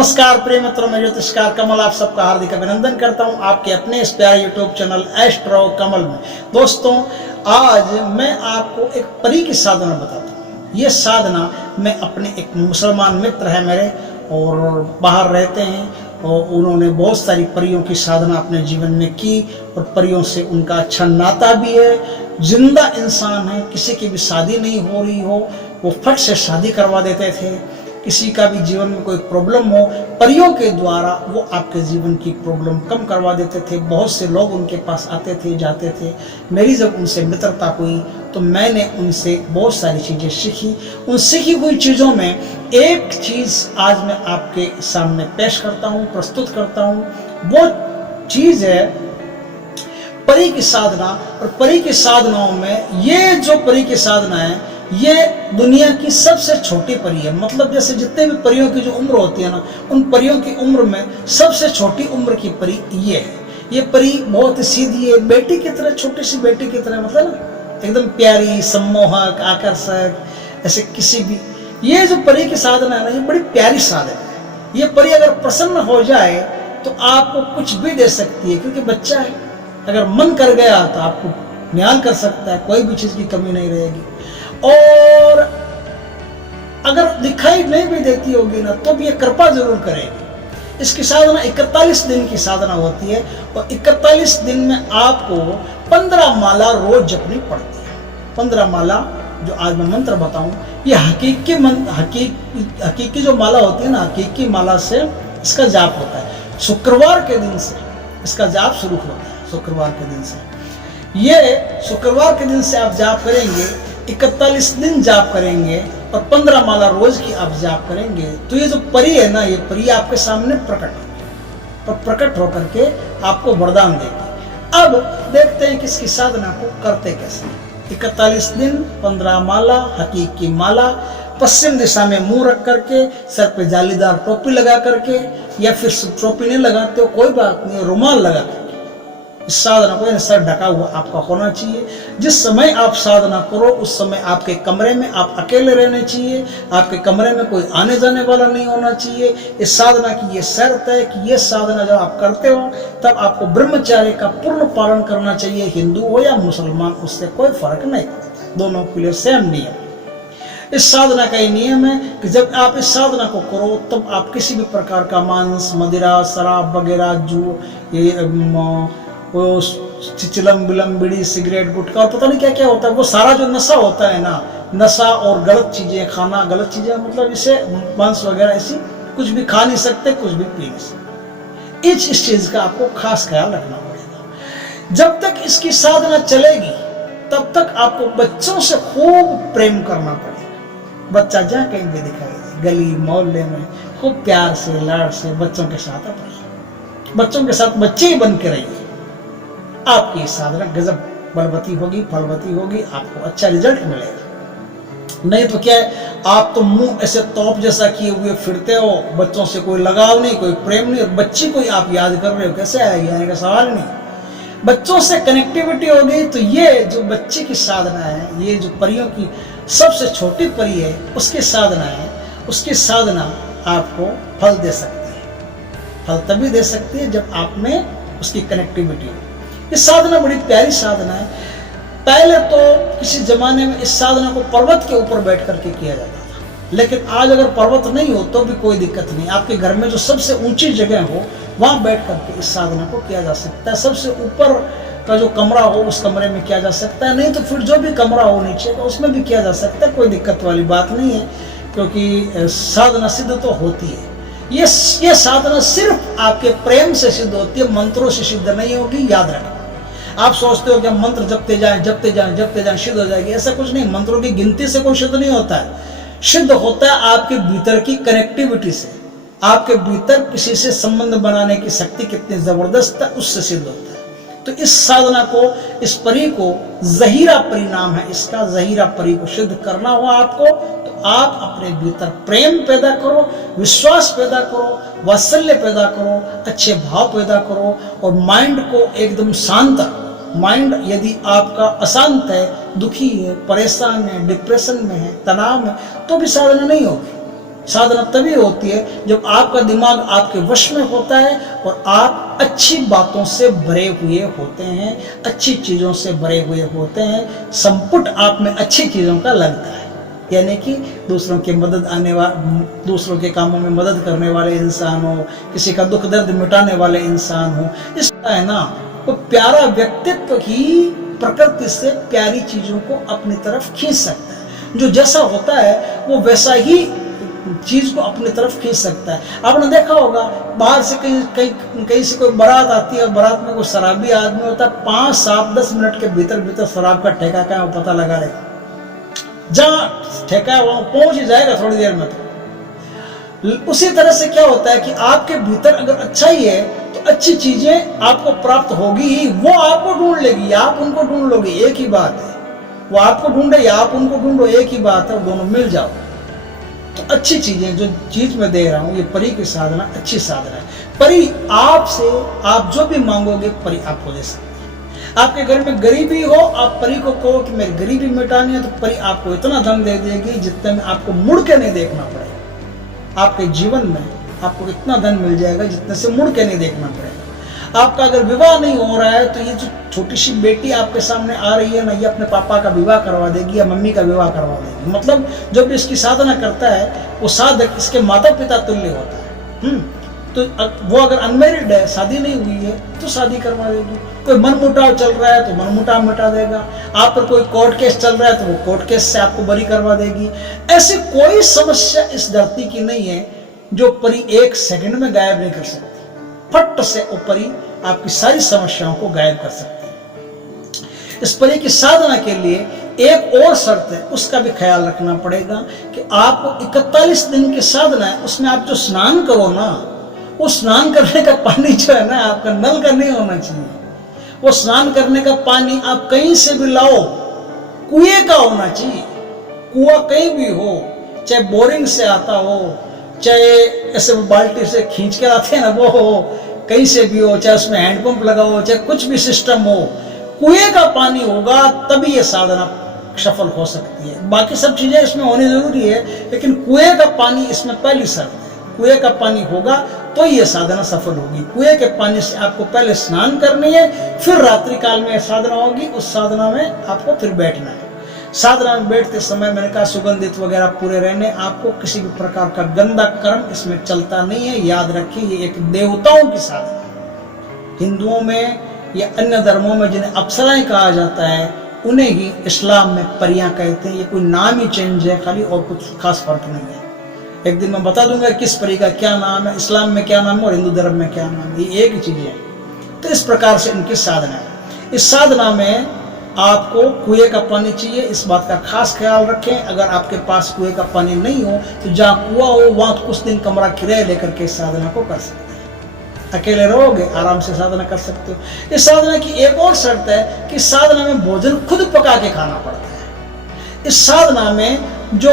नमस्कार प्रिय मित्रों, मैं ज्योतिषकार कमल आप सबका हार्दिक अभिनंदन करता हूं आपके अपने इस प्यारे यूट्यूब चैनल एस्ट्रो कमल में। दोस्तों, आज मैं आपको एक परी की साधना बताता हूं। ये साधना मैं अपने एक मुसलमान मित्र है मेरे और बाहर रहते हैं और उन्होंने बहुत सारी परियों की साधना अपने जीवन में की और परियों से उनका अच्छा नाता भी है। जिंदा इंसान है, किसी की भी शादी नहीं हो रही हो वो फट से शादी करवा देते थे। किसी का भी जीवन में कोई प्रॉब्लम हो, परियों के द्वारा वो आपके जीवन की प्रॉब्लम कम करवा देते थे। बहुत से लोग उनके पास आते थे जाते थे। मेरी जब उनसे मित्रता हुई तो मैंने उनसे बहुत सारी चीज़ें सीखी। उन सीखी हुई चीज़ों में एक चीज़ आज मैं आपके सामने पेश करता हूँ, प्रस्तुत करता हूँ। वो चीज़ है परी की साधना। और परी की साधनाओं में ये जो परी की साधना है ये दुनिया की सबसे छोटी परी है। मतलब जैसे जितने भी परियों की जो उम्र होती है ना, उन परियों की उम्र में सबसे छोटी उम्र की परी ये है। ये परी बहुत ही सीधी है, बेटी की तरह, छोटी सी बेटी की तरह, मतलब ना एकदम प्यारी, सम्मोहक, आकर्षक, ऐसे किसी भी। ये जो परी की साधना है ना, ये बड़ी प्यारी साधना है। ये परी अगर प्रसन्न हो जाए तो आपको कुछ भी दे सकती है, क्योंकि बच्चा है। अगर मन कर गया तो आपको न्याल कर सकता है, कोई भी चीज की कमी नहीं रहेगी। और अगर दिखाई नहीं भी देती होगी ना तो भी ये कृपा जरूर करेगी। इसकी साधना 41 दिन की साधना होती है और 41 दिन में आपको 15 माला रोज जपनी पड़ती है। 15 माला जो आज मैं मंत्र बताऊं, ये हकीकी जो माला होती है ना, हकीकी माला से इसका जाप होता है। शुक्रवार के दिन से इसका जाप शुरू होता है। शुक्रवार के दिन से ये शुक्रवार के दिन से आप जाप करेंगे, 41 दिन जाप करेंगे और 15 माला रोज की आप जाप करेंगे तो ये जो परी है ना, ये परी आपके सामने प्रकट होगी और प्रकट होकर के आपको वरदान देगी। अब देखते हैं कि इसकी साधना को करते कैसे। 41 दिन 15 माला, हकीकी माला, पश्चिम दिशा में मुंह रख करके, सर पे जालीदार टोपी लगा करके, या फिर टोपी नहीं लगाते हो कोई बात नहीं, रुमाल लगा करके इस साधना को सर ढका हुआ आपका होना चाहिए। जिस समय आप साधना करो उस समय आपके कमरे में आप अकेले रहने चाहिए। आपके कमरे में कोई आने जाने वाला नहीं होना चाहिए। इस साधना की ये शर्त है कि ये साधना जब आप करते हो तब आपको ब्रह्मचर्य का पूर्ण पालन करना चाहिए। हिंदू हो या मुसलमान, उससे कोई फर्क नहीं, दोनों के लिए सेम नियम। इस साधना का ये नियम है कि जब आप इस साधना को करो तब आप किसी भी प्रकार का मांस, मदिरा, शराब वगैरह, जो वो चिचलम बिलम, बीड़ी, सिगरेट, गुटखा और पता नहीं क्या क्या होता है, वो सारा जो नशा होता है ना, नशा और गलत चीजें खाना, गलत चीजें मतलब इसे मांस वगैरह ऐसी कुछ भी खा नहीं सकते, कुछ भी पी नहीं सकते। इस चीज का आपको खास ख्याल रखना पड़ेगा। जब तक इसकी साधना चलेगी तब तक आपको बच्चों से खूब प्रेम करना पड़ेगा। बच्चा जहाँ कहीं भी दिखाई दे, गली मोहल्ले में, खूब प्यार से, लाड़ से बच्चों के साथ आप रहिए। बच्चों के साथ बच्चे ही बन के रहिए। आपकी साधना गजब बलवती होगी, फलवती होगी, आपको अच्छा रिजल्ट मिलेगा। नहीं तो क्या है, आप तो मुंह ऐसे तोप जैसा किए हुए फिरते हो, बच्चों से कोई लगाव नहीं, कोई प्रेम नहीं, और बच्ची को आप याद कर रहे हो, कैसे आएगी, आने का सवाल नहीं। बच्चों से कनेक्टिविटी हो गई तो ये जो बच्चे की साधना है, ये जो परियों की सबसे छोटी परी है उसकी साधना है, उसकी साधना आपको फल दे सकती है। फल तभी दे सकती है जब आप में उसकी कनेक्टिविटी हो। इस साधना बड़ी प्यारी साधना है। पहले तो किसी जमाने में इस साधना को पर्वत के ऊपर बैठ करके किया जाता था, लेकिन आज अगर पर्वत नहीं हो तो भी कोई दिक्कत नहीं। आपके घर में जो सबसे ऊंची जगह हो वहां बैठ करके इस साधना को किया जा सकता है। सबसे ऊपर का जो कमरा हो उस कमरे में किया जा सकता है, नहीं तो फिर जो भी कमरा हो नीचे का उसमें भी किया जा सकता है, कोई दिक्कत वाली बात नहीं है, क्योंकि साधना सिद्ध तो होती है। ये साधना सिर्फ आपके प्रेम से सिद्ध होती है, मंत्रों से सिद्ध नहीं होगी, याद रखना। आप सोचते हो कि मंत्र जपते जाएं जपते जाएं जपते जाएं सिद्ध हो जाएगी, ऐसा कुछ नहीं। मंत्रों की गिनती से कोई सिद्ध नहीं होता है। सिद्ध होता है आपके भीतर की कनेक्टिविटी से। आपके भीतर किसी से संबंध बनाने की शक्ति कितनी जबरदस्त है, उससे सिद्ध होता है। तो इस साधना को, इस परी को, जहीरा परी नाम है इसका, जहीरा परी को सिद्ध करना हो आपको तो आप अपने भीतर प्रेम पैदा करो, विश्वास पैदा करो, वात्सल्य पैदा करो, अच्छे भाव पैदा करो और माइंड को एकदम शांत रखो। माइंड यदि आपका अशांत है, दुखी है, परेशान है, डिप्रेशन में है, तनाव में, तो भी साधना नहीं होगी। साधना तभी होती है जब आपका दिमाग आपके वश में होता है और आप अच्छी बातों से भरे हुए होते हैं, अच्छी चीज़ों से भरे हुए होते हैं, संपुट आप में अच्छी चीज़ों का लगता है। यानी कि दूसरों के दूसरों के कामों में मदद करने वाले इंसान हो, किसी का दुख दर्द मिटाने वाले इंसान हो, इसका है ना वो प्यारा व्यक्तित्व ही प्रकृति से प्यारी चीज़ों को अपनी तरफ खींच सकता है। जो जैसा होता है वो वैसा ही चीज़ को अपनी तरफ खींच सकता है। आपने देखा होगा बाहर से कहीं से कोई बारात आती है और बारात में कोई शराबी आदमी होता है, 5, 7, 10 मिनट के भीतर शराब का ठेका क्या है वो पता लगा लेगा। जहाँ ठेका है वहाँ पहुँच ही जाएगा थोड़ी देर में। तो उसी तरह से क्या होता है कि आपके भीतर अगर अच्छा ही है तो अच्छी चीज़ें आपको प्राप्त होगी ही। वो आपको ढूंढ लेगी या आप उनको ढूंढ लोगे, एक ही बात है। वो आपको ढूंढे या आप उनको ढूंढो, एक ही बात है, दोनों मिल जाओ। तो अच्छी चीजें जो चीज मैं दे रहा हूं ये परी की साधना अच्छी साधना है। परी आपसे आप जो भी मांगोगे परी आपको दे सकती है। आपके घर में गरीबी हो, आप परी को कहो कि मेरी गरीबी मिटानी है, तो परी आपको इतना धन दे देगी जितने में आपको मुड़ के नहीं देखना पड़ेगा। आपके जीवन में आपको इतना धन मिल जाएगा जितने से मुड़ के नहीं देखना पड़ेगा। आपका अगर विवाह नहीं हो रहा है तो ये जो छोटी सी बेटी आपके सामने आ रही है ना, ये अपने पापा का विवाह करवा देगी या मम्मी का विवाह करवा देगी। मतलब जो भी इसकी साधना करता है वो साधक इसके माता पिता तुल्य होता है। तो वो अगर अनमेरिड है, शादी नहीं हुई है, तो शादी करवा देगी। कोई मनमुटाव चल रहा है तो मनमुटाव मिटा देगा। आप पर कोई कोर्ट केस चल रहा है तो वो कोर्ट केस से आपको बरी करवा देगी। ऐसी कोई समस्या इस धरती की नहीं है जो परी 1 सेकंड में गायब नहीं कर सकती। फट से वो परी आपकी सारी समस्याओं को गायब कर सकती है। इस परी की साधना के लिए एक और शर्त है, उसका भी ख्याल रखना पड़ेगा कि आपको 41 दिन की साधना है, उसमें आप जो स्नान करो ना, वो स्नान करने का पानी जो है ना आपका नल का नहीं होना चाहिए। वो स्नान करने का पानी आप कहीं से भी लाओ, कुएं का होना चाहिए। कुआं कहीं भी हो, चाहे बोरिंग से आता हो, चाहे ऐसे बाल्टी से खींच के आते हैं ना वो हो, कहीं से भी हो, चाहे उसमें हैंडपंप लगा हो, चाहे कुछ भी सिस्टम हो, कुएं का पानी होगा तभी ये साधना सफल हो सकती है। बाकी सब चीजें इसमें होनी जरूरी है, लेकिन कुएं का पानी इसमें पहली शर्त है। कुएं का पानी होगा तो ये साधना सफल होगी। कुएं के पानी से आपको पहले स्नान करनी है, फिर रात्रि काल में साधना होगी। उस साधना में आपको फिर बैठना है। साधना में बैठते समय मैंने कहा सुगंधित वगैरह पूरे रहने, आपको किसी भी प्रकार का गंदा कर्म इसमें चलता नहीं है। याद रखिए ये एक देवताओं की साधना है। हिंदुओं में या अन्य धर्मों में जिन्हें अप्सराएं कहा जाता है उन्हें ही इस्लाम में परियां कहते हैं। ये कोई नाम ही चेंज है खाली, और कुछ खास फर्क नहीं है। एक दिन मैं बता दूंगा किस परी का क्या नाम है, इस्लाम में क्या नाम है और हिंदू धर्म में क्या नाम है, ये एक ही चीज है। तो इस प्रकार से इनकी साधना है। इस साधना में आपको कुएं का पानी चाहिए, इस बात का खास ख्याल रखें। अगर आपके पास कुएं का पानी नहीं हो तो जहाँ कुआं हो वहाँ कुछ दिन कमरा किराया लेकर के इस साधना को कर सकते हैं। अकेले रहोगे आराम से साधना कर सकते हो। इस साधना की एक और शर्त है कि साधना में भोजन खुद पका के खाना पड़ता है। इस साधना में जो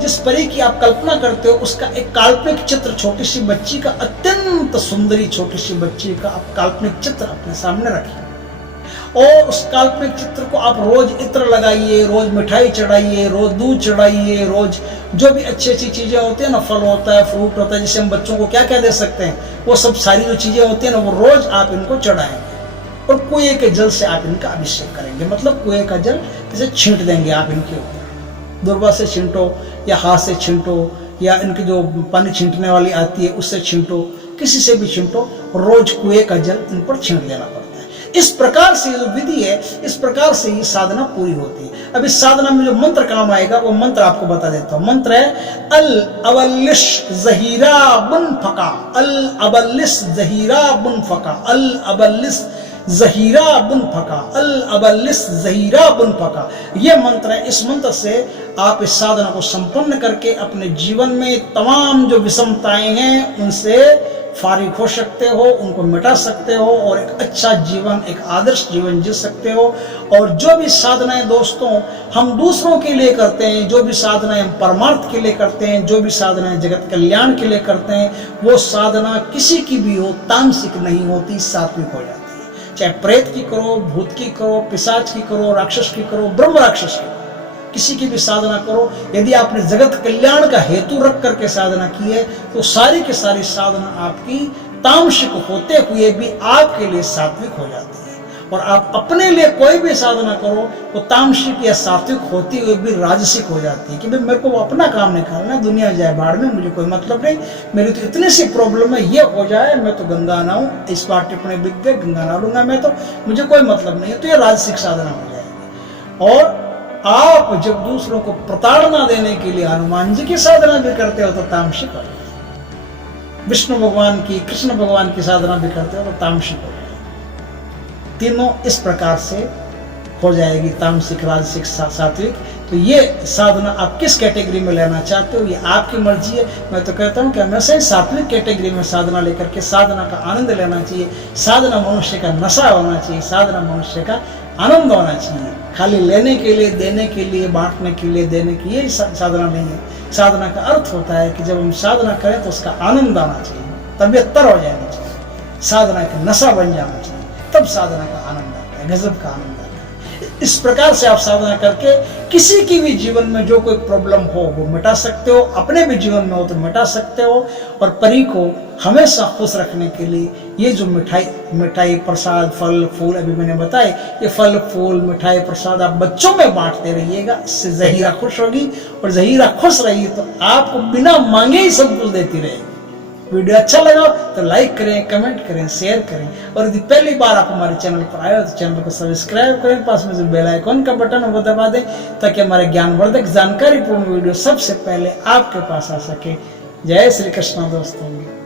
जिस परी की आप कल्पना करते हो उसका एक काल्पनिक चित्र, छोटी सी बच्ची का, अत्यंत सुंदरी छोटी सी बच्ची का आप काल्पनिक चित्र अपने सामने रखिए और उस काल्पनिक चित्र को आप रोज इत्र लगाइए, रोज मिठाई चढ़ाइए, रोज दूध चढ़ाइए, रोज जो भी अच्छी अच्छी चीजें होती है ना, फल होता है, फ्रूट होता है, जिससे हम बच्चों को क्या क्या दे सकते हैं, वो सब सारी जो चीजें होती है ना वो रोज आप इनको चढ़ाएंगे और कुएं के जल से आप इनका अभिषेक करेंगे। मतलब कुएं का जल जैसे छींट देंगे आप इनके ऊपर, दुर्वा से छींटो या हाथ से छींटो या इनकी जो पानी छींटने वाली आती है उससे छींटो, किसी से भी छींटो, रोज कुएं का जल इन पर छींट देना पड़ता है। इस प्रकार से जो विधि है, इस प्रकार से ही साधना पूरी होती है। अब इस साधना में जो मंत्र काम आएगा वो मंत्र आपको बता देता हूँ। मंत्र है अल अबलिश जहीरा बुन फका, अल अबलिश जहीरा बुन फका, अल अबलिश जहीरा बुन फका, अल अबलिस जहीरा बुन फका। यह मंत्र है। इस मंत्र से आप इस साधना को संपन्न करके अपने जीवन में तमाम जो विषमताएं हैं उनसे फारिग हो सकते हो, उनको मिटा सकते हो और एक अच्छा जीवन, एक आदर्श जीवन जी सकते हो। और जो भी साधनाएं दोस्तों हम दूसरों के लिए करते हैं, जो भी साधनाएं हम परमार्थ के लिए करते हैं, जो भी साधनाएं जगत कल्याण के लिए करते हैं, वो साधना किसी की भी हो तामसिक नहीं होती, सात्विक हो जाती है। चाहे प्रेत की करो, भूत की करो, पिशाच की करो, राक्षस की करो, ब्रह्म राक्षस की, किसी की भी साधना करो, यदि आपने जगत कल्याण का हेतु रख करके साधना की है तो सारी की सारी साधना आपकी तामसिक होते हुए भी आपके लिए सात्विक हो जाती है। और आप अपने लिए कोई भी साधना करो तो तामसिक या सात्विक होती हुए भी राजसिक हो जाती है कि भाई मेरे को अपना काम निकालना, दुनिया जाए बाढ़ में, मुझे कोई मतलब नहीं, मेरी तो इतनी सी प्रॉब्लम है, ये हो जाए मैं तो गंगा नहाऊं, इस बार टिप्पणी बिक गए, गंगा नहा लूंगा मैं तो, मुझे कोई मतलब नहीं है, तो ये राजसिक साधना हो जाएगी। और आप जब दूसरों को प्रताड़ना देने के लिए हनुमान जी की साधना भी करते हो तो तामसिक हो जाएगी, विष्णु भगवान की, कृष्ण भगवान की साधना भी करते हो तो तामसिक हो जाएगी। तीनों इस प्रकार से हो जाएगी, तामसिक, राजसिक, सात्विक। तो ये साधना आप किस कैटेगरी में लेना चाहते हो ये आपकी मर्जी है। मैं तो कहता हूँ कि हमेशा सात्विक कैटेगरी में साधना लेकर के साधना का आनंद लेना चाहिए। साधना मनुष्य का नशा होना चाहिए, साधना मनुष्य का आनंद होना चाहिए। खाली लेने के लिए, देने के लिए, बांटने के लिए, देने के लिए साधना नहीं है। साधना का अर्थ होता है कि जब हम साधना करें तो उसका आनंद आना चाहिए, तबीयत तर हो जानी चाहिए, साधना का नशा बन जाना चाहिए, तब साधना का आनंद आता है, गजब का आनंद आता है। इस प्रकार से आप साधना करके किसी की भी जीवन में जो कोई प्रॉब्लम हो वो मिटा सकते हो, अपने भी जीवन में हो तो मिटा सकते हो। और परी को हमेशा खुश रखने के लिए ये जो मिठाई प्रसाद, फल फूल अभी मैंने बताए, ये फल फूल मिठाई प्रसाद आप बच्चों में बांटते रहिएगा, इससे जहीरा खुश होगी, और जहीरा खुश रही तो आपको बिना मांगे ही सब कुछ देती रहेगी। वीडियो अच्छा लगा तो लाइक करें, कमेंट करें, शेयर करें, और यदि पहली बार आप हमारे चैनल पर आए हो तो चैनल को सब्सक्राइब करें, पास में जो बेल आइकन का बटन है वो दबा दें ताकि हमारे ज्ञानवर्धक जानकारीपूर्ण वीडियो सबसे पहले आपके पास आ सके। जय श्री कृष्ण दोस्तों।